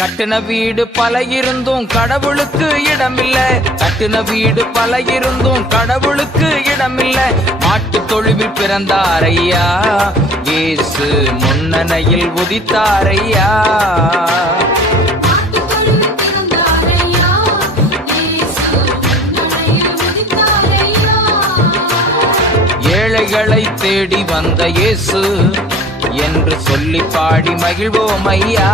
கட்டின வீடு பல இருந்தும் கடவுளுக்கு இடமில்ல. கட்டின வீடு பல இருந்தும் கடவுளுக்கு இடமில்ல. மாட்டு தொழுவில் பிறந்தாரையா, இயேசு முன்னணையில் உதித்தாரையா. ஏழைகளை தேடி வந்த இயேசு என்று சொல்லி பாடி மகிழ்வோம் ஐயா.